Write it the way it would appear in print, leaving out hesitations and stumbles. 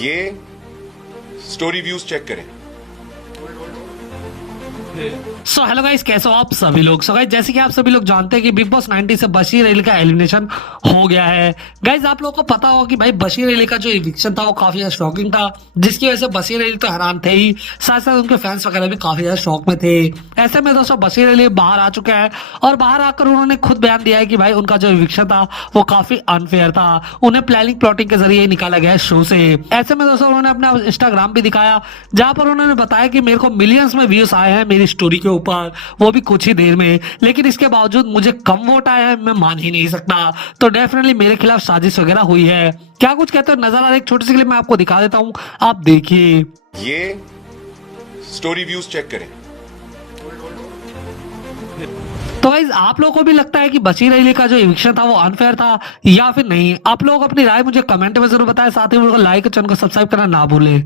ये story views check करें। So hello guys, कैसे हो आप सभी लोग। सो गाइस, जैसे कि आप सभी लोग जानते हैं कि बिग बॉस 90 से बशीर अली का एलिमिनेशन हो गया है। गाइस, आप लोगों को पता होगा कि भाई बशीर अली का जो इविक्शन था वो काफी ज्यादा शॉकिंग था, जिसकी वजह से बशीर अली तो हैरान थे ही, साथ साथ उनके फैंस वगैरह भी काफी ज्यादा शॉक में थे। ऐसे में दोस्तों बशीर अली बाहर आ चुके हैं और बाहर आकर उन्होंने खुद बयान दिया है कि भाई उनका जो इविक्शन था वो काफी अनफेयर था, उन्हें प्लानिंग प्लॉटिंग के जरिए निकाला गया है शो से। ऐसे में दोस्तों उन्होंने अपना इंस्टाग्राम भी दिखाया, जहां पर उन्होंने बताया कि मेरे को मिलियंस में व्यूज आए हैं मेरी स्टोरी के ऊपर, वो भी कुछ ही देर में, लेकिन इसके बावजूद मुझे कम वोट आए हैं, मैं मान ही नहीं सकता। तो डेफिनेटली मेरे खिलाफ साजिश वगैरह हुई है। क्या कुछ कहते हो नजर आ रहा है, एक छोटी सी क्लिप मैं आपको दिखा देता हूं, आप देखिए। ये स्टोरी व्यूज चेक करें। तो गाइस, आप लोगों को भी लगता है कि बशीर अली का जो इविक्शन था वो अनफेयर था या फिर नहीं? आप लोग अपनी राय मुझे कमेंट में जरूर बताएं, साथ ही मुझे लाइक और चैनल को सब्सक्राइब करना ना भूलें।